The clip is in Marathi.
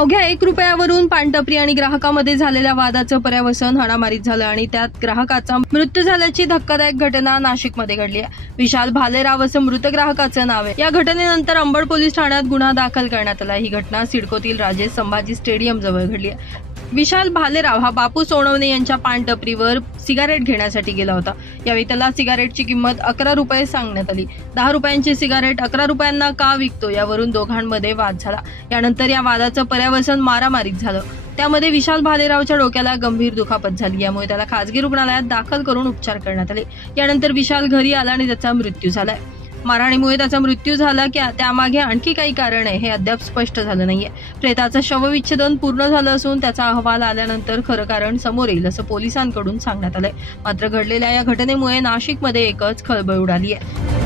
अवघ्या 1 रुपयावरून पानटपरी आणि ग्राहकामध्ये झालेल्या वादाचं पर्यावसन हाणामारीत झालं आणि त्यात ग्राहकाचा मृत्यू झाल्याची धक्कादायक घटना नाशिकमध्ये घडली आहे। विशाल भालेराव असं मृत ग्राहकाचं नाव आहे। या घटनेनंतर अंबड पोलीस ठाण्यात गुन्हा दाखल करण्यात आला। ही घटना सिडकोतील राजे संभाजी स्टेडियम जवळ घडली आहे। विशाल भालेराव हा बापू सोनवणे यांच्या पानटपरीवर सिगारेट घेण्यासाठी गेला होता। यावेळी त्याला सिगारेटची किंमत 11 रुपये सांगण्यात आली। 10 रुपयांची सिगारेट 11 रुपयांना का विकतो यावरून दोघांमध्ये वाद झाला। यानंतर या वादाचं पर्यावसन मारामारीत झालं। त्यामध्ये विशाल भालेरावच्या डोक्याला गंभीर दुखापत झाली। यामुळे त्याला खासगी रुग्णालयात दाखल करून उपचार करण्यात आले। यानंतर विशाल घरी आला आणि त्याचा मृत्यू झालाय। मारहाणीमुळे त्याचा मृत्यू झाला की त्यामागे आणखी काही कारण आहे हे अद्याप स्पष्ट झालं नाहीये। प्रेताचं शवविच्छेदन पूर्ण झालं असून त्याचा अहवाल आल्यानंतर खरं कारण समोर येईल असं पोलिसांकडून सांगण्यात आलंय। मात्र घडलेल्या या घटनेमुळे नाशिकमध्ये एकच खळबळ उडाली आहे।